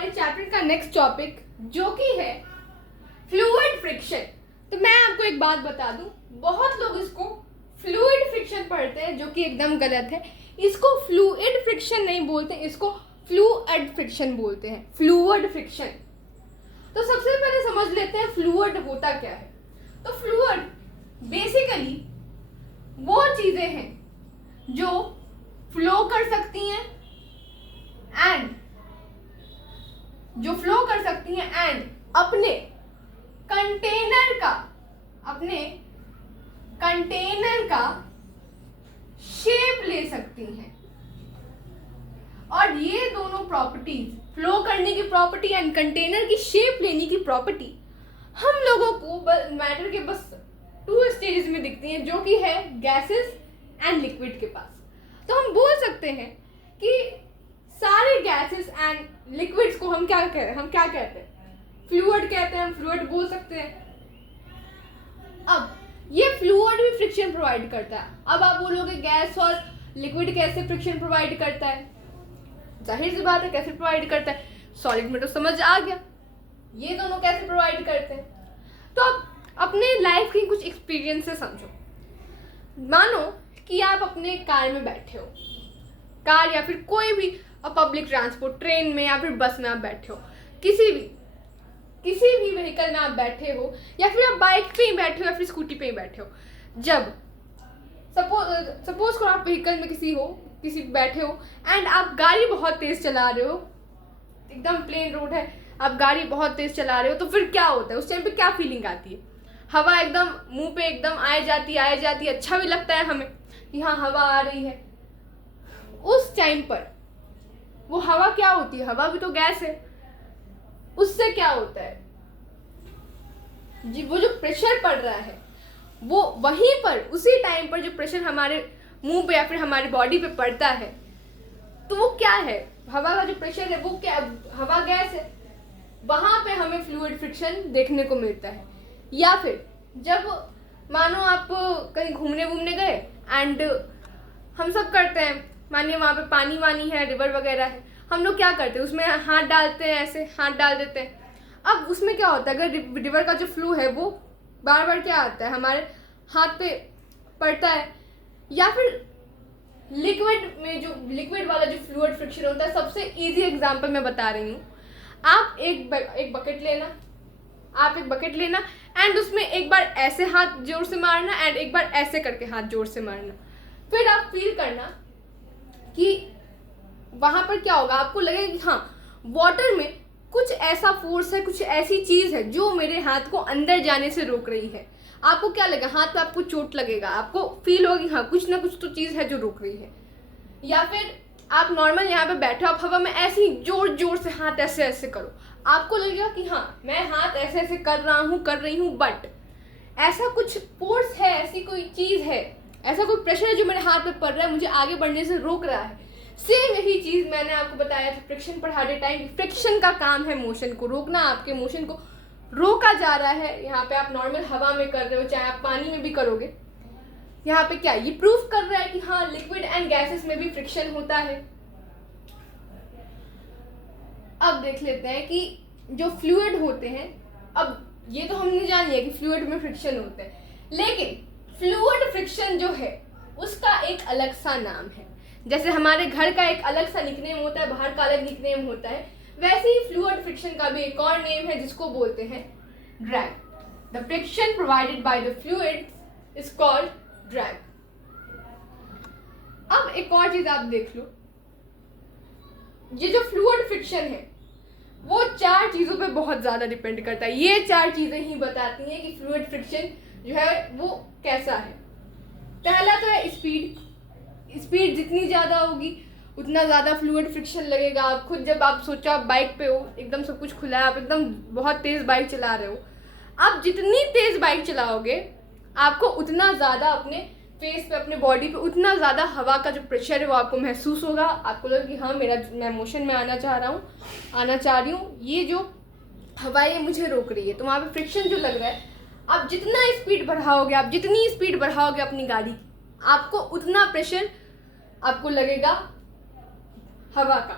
हमारे चैप्टर का next topic जो कि है फ्लूइड फ्रिक्शन। तो मैं आपको एक बात बता दूं, बहुत लोग इसको फ्लूइड फ्रिक्शन पढ़ते हैं जो कि एकदम गलत है। इसको फ्लूइड फ्रिक्शन नहीं बोलते, इसको फ्लूइड फ्रिक्शन बोलते हैं, फ्लूइड फ्रिक्शन। तो सबसे पहले समझ लेते हैं फ्लूइड होता क्या है। तो फ्लूइड बेसिकली वो चीजें हैं जो फ्लो कर सकती हैं एंड अपने कंटेनर का शेप ले सकती हैं। और ये दोनों प्रॉपर्टीज, फ्लो करने की प्रॉपर्टी एंड कंटेनर की शेप लेने की प्रॉपर्टी, हम लोगों को मैटर के बस 2 स्टेजेस में दिखती हैं, जो कि है गैसेस एंड लिक्विड के पास। तो हम बोल सकते हैं कि सारे गैसेस एंड लिक्विड्स को हम क्या कहते हैं, फ्लूइड कहते हैं। हम फ्लूइड बोल सकते हैं। अब ये फ्लूइड भी फ्रिक्शन प्रोवाइड करता है। अब आप बोलोगे गैस और लिक्विड कैसे फ्रिक्शन प्रोवाइड करता है? जाहिर सी बात है, कैसे प्रोवाइड करता है, सॉलिड में तो समझ आ गया। ये दोनों कैसे प्रोवाइड करते हैं? तो अब अपने लाइफ की कुछ एक्सपीरियंस से समझो। मानो कि आप अपने कार में बैठे हो, कार या फिर कोई भी पब्लिक ट्रांसपोर्ट, ट्रेन में या फिर बस में आप बैठे हो, किसी भी व्हीकल में आप बैठे हो, या फिर आप बाइक पे ही बैठे हो या फिर स्कूटी पे ही बैठे हो। जब सपोज करो आप व्हीकल में किसी बैठे हो एंड आप गाड़ी बहुत तेज चला रहे हो, एकदम प्लेन रोड है, आप गाड़ी बहुत तेज चला रहे हो, तो फिर क्या होता है उस टाइम पे? क्या फीलिंग आती है? हवा एकदम मुंह पे एकदम आए जाती है। अच्छा भी लगता है हमें कि हाँ हवा आ रही है। उस टाइम पर वो हवा क्या होती है? हवा भी तो गैस है। उससे क्या होता है जी, वो जो प्रेशर पड़ रहा है वो वहीं पर उसी टाइम पर जो प्रेशर हमारे मुंह पे या फिर हमारी बॉडी पे पड़ता है, तो वो क्या है? हवा का जो प्रेशर है वो क्या, हवा गैस है। वहां पे हमें फ्लूइड फ्रिक्शन देखने को मिलता है। या फिर जब मानो आप कहीं घूमने गए एंड हम सब करते हैं, मानिए वहां पे पानी वानी है, रिवर वगैरह है, हम लोग क्या करते हैं उसमें हाथ डालते हैं, ऐसे हाथ डाल देते हैं। अब उसमें क्या होता है, अगर रिवर का जो फ्लो है वो बार बार क्या आता है, हमारे हाथ पे पड़ता है। या फिर लिक्विड वाला जो फ्लूइड फ्रिक्शन होता है, सबसे इजी एग्जांपल मैं बता रही हूँ। आप एक बकेट लेना एंड उसमें एक बार ऐसे हाथ जोर से मारना एंड एक बार ऐसे करके हाथ जोर से मारना। फिर आप फील करना कि वहां पर क्या होगा, आपको लगेगा कि हाँ वाटर में कुछ ऐसा फोर्स है, कुछ ऐसी चीज है जो मेरे हाथ को अंदर जाने से रोक रही है। आपको क्या लगेगा? हाथ पे आपको चोट लगेगा, आपको फील होगी हाँ कुछ ना कुछ तो चीज है जो रोक रही है। या फिर आप नॉर्मल यहाँ पे बैठे हो, आप हवा में ऐसे ही जोर से हाथ ऐसे ऐसे करो, आपको लगेगा कि हाँ मैं हाथ ऐसे ऐसे कर रही हूँ, बट ऐसा कुछ फोर्स है, ऐसी कोई चीज है, ऐसा कोई प्रेशर है जो मेरे हाथ पे पड़ रहा है, मुझे आगे बढ़ने से रोक रहा है। सेम यही चीज मैंने आपको बताया था फ्रिक्शन पढ़ाते टाइम। फ्रिक्शन का काम है मोशन को रोकना, आपके मोशन को रोका जा रहा है। यहाँ पे आप नॉर्मल हवा में कर रहे हो, चाहे आप पानी में भी करोगे, यहाँ पे क्या ये प्रूफ कर रहा है कि हाँ लिक्विड एंड गैसेस में भी फ्रिक्शन होता है। अब देख लेते हैं कि जो फ्लूइड होते हैं, अब ये तो हमने जान लिया कि फ्लूइड में फ्रिक्शन होते हैं, लेकिन फ्लूइड फ्रिक्शन जो है उसका एक अलग सा नाम है। जैसे हमारे घर का एक अलग सा निकनेम होता है, बाहर का अलग निकनेम होता है, वैसे ही फ्लूइड फ्रिक्शन का भी एक और नेम है जिसको बोलते हैं drag. The friction provided by the fluid is called drag. अब एक और चीज आप देख लो, ये जो फ्लूइड फ्रिक्शन है वो 4 चीजों पे बहुत ज्यादा डिपेंड करता है। ये 4 चीजें ही बताती हैं कि फ्लूइड फ्रिक्शन जो है वो कैसा है। पहला तो है स्पीड जितनी ज्यादा होगी उतना ज्यादा फ्लूइड फ्रिक्शन लगेगा। आप खुद जब आप सोचो आप बाइक पे हो, एकदम सब कुछ खुला है, आप एकदम बहुत तेज बाइक चला रहे हो, आप जितनी तेज बाइक चलाओगे आपको उतना ज्यादा अपने फेस पे, अपने बॉडी पे उतना ज्यादा हवा का जो प्रेशर है वो आपको महसूस होगा। आपको लगेगा कि हाँ मैं मोशन में आना चाह रही हूँ, ये जो हवा है मुझे रोक रही है। तो वहाँ पे फ्रिक्शन जो लग रहा है, आप जितना स्पीड बढ़ाओगे, आप जितनी स्पीड बढ़ाओगे अपनी गाड़ी, आपको उतना प्रेशर आपको लगेगा हवा का।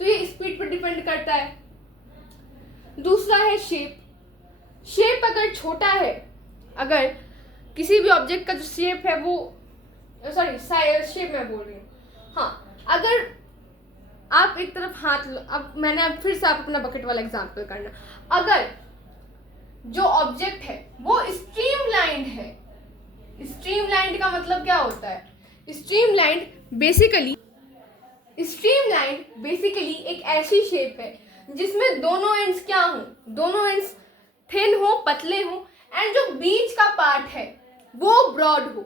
तो ये स्पीड पर डिपेंड करता है। दूसरा है शेप। शेप अगर छोटा है, अगर किसी भी ऑब्जेक्ट का जो शेप है वो, सॉरी शेप मैं बोल रही हूँ, हाँ, अगर आप एक तरफ हाथ, अब मैंने अब फिर से आप अपना बकेट वाला एग्जांपल करना, अगर जो ऑब्जेक्ट है वो स्ट्रीमलाइंड है, स्ट्रीमलाइंड का मतलब क्या होता है? स्ट्रीमलाइंड बेसिकली एक ऐसी शेप है जिसमें दोनों एंड्स क्या हो, दोनों एंड्स थिन हो, पतले हो, एंड जो बीच का पार्ट है वो ब्रॉड हो।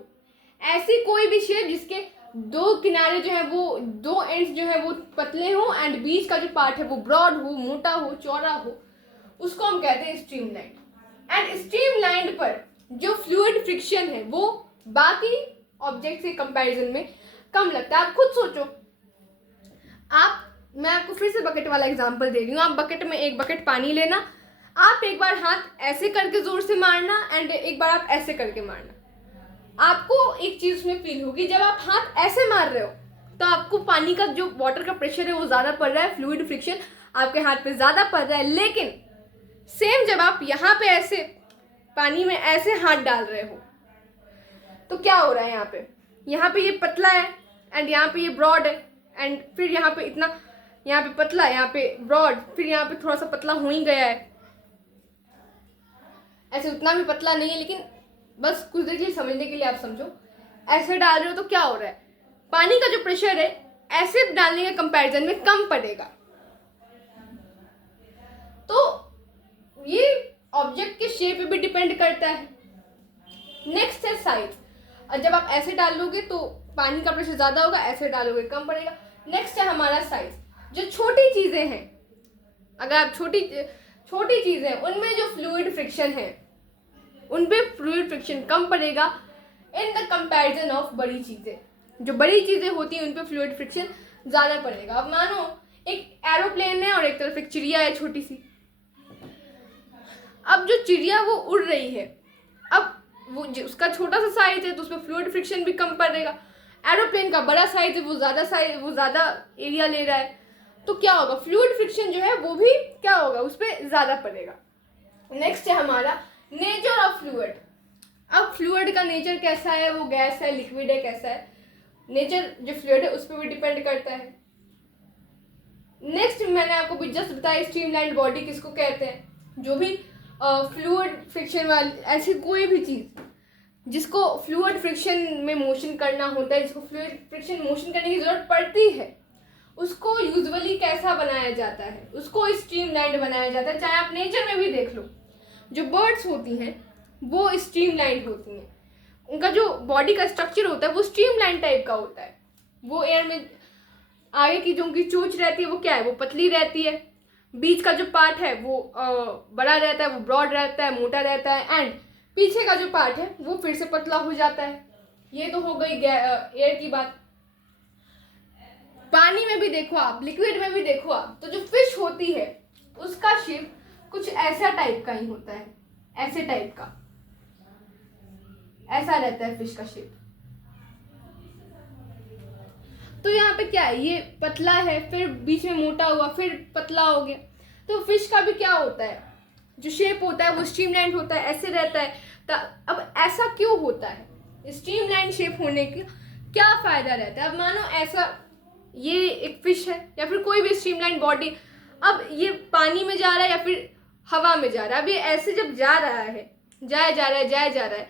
ऐसी कोई भी शेप जिसके दो किनारे जो है वो, दो एंड्स जो है वो पतले हो एंड बीच का जो पार्ट है वो ब्रॉड हो, मोटा हो, चौड़ा हो, उसको हम कहते हैं स्ट्रीमलाइंड। एंड स्ट्रीमलाइंड पर जो फ्लूइड फ्रिक्शन है वो बाकी ऑब्जेक्ट के कंपैरिजन में कम लगता है। आप खुद सोचो, मैं आपको फिर से बकेट वाला एग्जांपल दे रही हूँ। आप बकेट में एक बकेट पानी लेना, आप एक बार हाथ ऐसे करके जोर से मारना एंड एक बार आप ऐसे करके मारना, आपको एक चीज उसमें फील होगी। जब आप हाथ ऐसे मार रहे हो तो आपको पानी का जो वाटर का प्रेशर है वो ज्यादा पड़ रहा है, फ्लूइड फ्रिक्शन आपके हाथ पे ज्यादा पड़ रहा है। लेकिन सेम जब आप यहाँ पे ऐसे पानी में ऐसे हाथ डाल रहे हो तो क्या हो रहा है, यहाँ पे ये पतला है एंड यहाँ पे ये ब्रॉड है, एंड फिर यहाँ पे इतना, यहाँ पे पतला, यहाँ पे ब्रॉड, फिर यहाँ पे थोड़ा सा पतला हो ही गया है। ऐसे उतना भी पतला नहीं है, लेकिन बस कुछ देर के लिए समझने के लिए आप समझो। ऐसे डाल रहे हो तो क्या हो रहा है, पानी का जो प्रेशर है ऐसे डालने के कंपैरिजन में कम पड़ेगा। तो ये ऑब्जेक्ट के शेप पे भी डिपेंड करता है। नेक्स्ट है साइज। जब आप ऐसे डालोगे तो पानी का प्रेशर ज्यादा होगा, ऐसे डालोगे कम पड़ेगा। नेक्स्ट है हमारा साइज। जो छोटी चीजें हैं, अगर आप छोटी चीजें हैं उनमें जो फ्लूइड फ्रिक्शन है उन पे फ्लूइड फ्रिक्शन कम पड़ेगा इन द कंपैरिजन ऑफ बड़ी चीजें। जो बड़ी चीजें होती हैं उन पे फ्लूइड फ्रिक्शन ज्यादा पड़ेगा। अब मानो एक एरोप्लेन है और एक तरफ एक चिड़िया है छोटी सी। अब जो चिड़िया वो उड़ रही है, अब वो उसका छोटा सा साइज है तो उसमें फ्लूइड फ्रिक्शन भी कम पड़ेगा। एरोप्लेन का बड़ा साइज है, वो ज्यादा एरिया ले रहा है, तो क्या होगा, फ्लूइड फ्रिक्शन जो है वो भी क्या होगा, उस पर ज्यादा पड़ेगा। नेक्स्ट है हमारा नेचर ऑफ फ्लूइड। अब फ्लूइड का नेचर कैसा है, वो गैस है, लिक्विड है, कैसा है, नेचर जो फ्लूइड है उस पर भी डिपेंड करता है। नेक्स्ट मैंने आपको जस्ट बताया स्ट्रीमलाइंड बॉडी किसको कहते हैं, जो भी फ्लूइड फ्रिक्शन वाली ऐसी कोई भी चीज जिसको फ्लूइड फ्रिक्शन में मोशन करना होता है, जिसको फ्लूइड फ्रिक्शन मोशन करने की जरूरत पड़ती है, उसको यूजुअली कैसा बनाया जाता है, उसको स्ट्रीमलाइंड बनाया जाता है। चाहे आप नेचर में भी देख लो, जो बर्ड्स होती हैं वो स्ट्रीमलाइंड होती हैं, उनका जो बॉडी का स्ट्रक्चर होता है वो स्ट्रीमलाइन टाइप का होता है। वो एयर में आगे की जो उनकी चोंच रहती है वो क्या है, वो पतली रहती है, बीच का जो पार्ट है वो बड़ा रहता है, वो ब्रॉड रहता है, मोटा रहता है, एंड पीछे का जो पार्ट है वो फिर से पतला हो जाता है। ये तो हो गई एयर की बात। पानी में भी देखो आप, लिक्विड में भी देखो आप, तो जो फिश होती है उसका शेप कुछ ऐसा टाइप का ही होता है, ऐसे टाइप का, ऐसा रहता है फिश का शेप। तो यहाँ पे क्या है, ये पतला है, फिर बीच में मोटा हुआ, फिर पतला हो गया। तो फिश का भी क्या होता है, जो शेप होता है वो स्ट्रीमलाइन होता है, ऐसे रहता है। तो अब ऐसा क्यों होता है, स्ट्रीमलाइन शेप होने का क्या फायदा रहता है। अब मानो ऐसा ये एक फिश है या फिर कोई भी स्ट्रीमलाइन बॉडी, अब ये पानी में जा रहा है या फिर हवा में जा रहा है। अब ये ऐसे जब जा रहा है, जाया जा रहा है,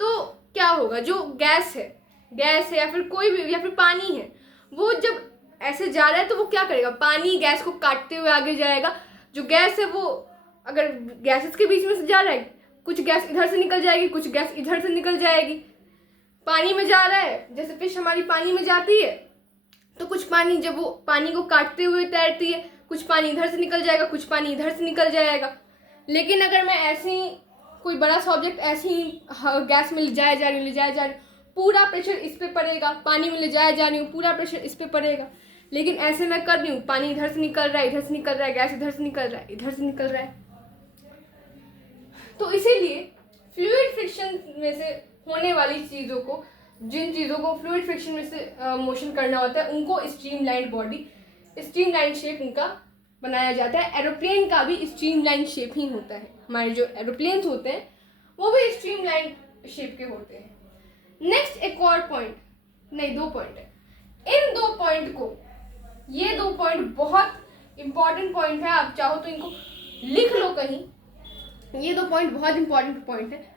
तो क्या होगा, जो गैस है या फिर कोई भी, या फिर पानी है, वो जब ऐसे जा रहा है तो वो क्या करेगा, पानी गैस को काटते हुए आगे जाएगा। जो गैस है वो अगर गैसेस के बीच में से जा रहा है, कुछ गैस इधर से निकल जाएगी, कुछ गैस इधर से निकल जाएगी। पानी में जा रहा है, जैसे फिश हमारी पानी में जाती है तो कुछ पानी जब वो पानी को काटते हुए तैरती है, कुछ पानी इधर से निकल जाएगा, कुछ पानी इधर से निकल जाएगा। लेकिन अगर मैं ऐसे ही कोई बड़ा सा ऑब्जेक्ट ऐसे ही गैस में ले जाया जा रही हूँ, पूरा प्रेशर इस पे पड़ेगा, पानी में ले जाया जा रही हूँ, पूरा प्रेशर इस पे पड़ेगा। लेकिन ऐसे मैं कर रही हूँ, पानी इधर से निकल रहा है, इधर से निकल रहा है, गैस इधर से निकल रहा है, इधर से निकल रहा है। तो इसीलिए फ्लूइड फ्रिक्शन में से होने वाली चीज़ों को, जिन चीज़ों को फ्लूइड फ्रिक्शन में से मोशन करना होता है, उनको स्ट्रीमलाइन बॉडी, स्ट्रीमलाइन शेप उनका बनाया जाता है। एरोप्लेन का भी स्ट्रीमलाइन शेप ही होता है। हमारे जो एरोप्लेन्स होते हैं वो भी स्ट्रीमलाइन शेप के होते हैं। नेक्स्ट एक और पॉइंट, नहीं 2 पॉइंट है। इन 2 पॉइंट को, ये 2 पॉइंट बहुत इंपॉर्टेंट पॉइंट है, आप चाहो तो इनको लिख लो कहीं। ये 2 पॉइंट बहुत इंपॉर्टेंट पॉइंट है।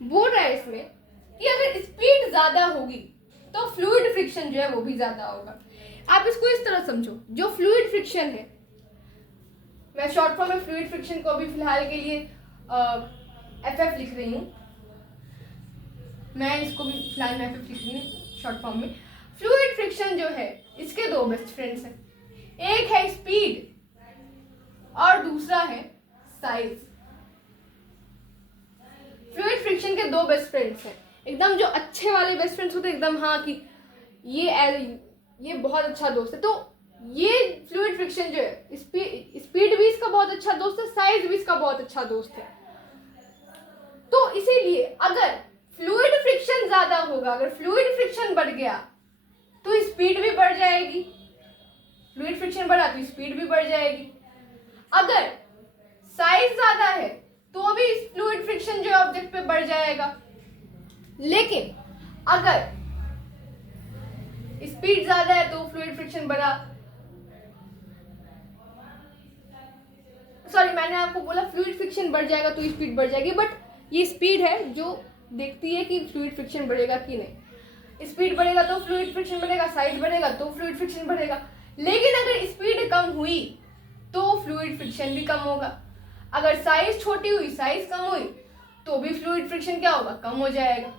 बोल रहा है इसमें कि अगर स्पीड ज्यादा होगी तो फ्लूइड फ्रिक्शन जो है वो भी ज्यादा होगा। आप इसको इस तरह समझो, जो फ्लूइड फ्रिक्शन है, मैं शॉर्ट फॉर्म में फ्लूइड फ्रिक्शन को अभी फिलहाल के लिए FF लिख रही हूँ, मैं इसको भी फिलहाल में FF लिख रही हूँ शॉर्ट फॉर्म में। फ्लूइड फ्रिक्शन जो है इसके 2 बेस्ट फ्रेंड्स हैं, एक है स्पीड और दूसरा है साइज। फ्लूइड फ्रिक्शन के 2 बेस्ट फ्रेंड्स हैं, एकदम जो अच्छे वाले बेस्ट फ्रेंड्स होते हैं, एकदम हाँ कि ये बहुत अच्छा दोस्त है। तो ये फ्लूइड फ्रिक्शन जो है, स्पीड भी इसका बहुत अच्छा दोस्त है, साइज भी इसका बहुत अच्छा दोस्त है। तो इसीलिए अगर फ्लूइड फ्रिक्शन ज्यादा होगा, अगर फ्लूइड फ्रिक्शन बढ़ गया तो स्पीड भी बढ़ जाएगी, फ्लूइड फ्रिक्शन बढ़ा तो स्पीड भी बढ़ जाएगी। अगर साइज ज्यादा है तो भी फ्लूइड फ्रिक्शन जो ऑब्जेक्ट पे बढ़ जाएगा। लेकिन अगर स्पीड ज्यादा है तो फ्लूइड फ्रिक्शन बढ़ा, सॉरी मैंने आपको बोला फ्लूइड फ्रिक्शन बढ़ जाएगा तो स्पीड बढ़ जाएगी, बट ये स्पीड है जो देखती है कि फ्लूइड फ्रिक्शन बढ़ेगा कि नहीं। स्पीड बढ़ेगा तो फ्लूइड फ्रिक्शन बढ़ेगा, साइज बढ़ेगा तो फ्लूइड फ्रिक्शन बढ़ेगा। लेकिन अगर स्पीड कम हुई तो फ्लूइड फ्रिक्शन भी कम होगा। अगर साइज छोटी हुई, साइज कम हुई तो भी फ्लूइड फ्रिक्शन क्या होगा, कम हो जाएगा।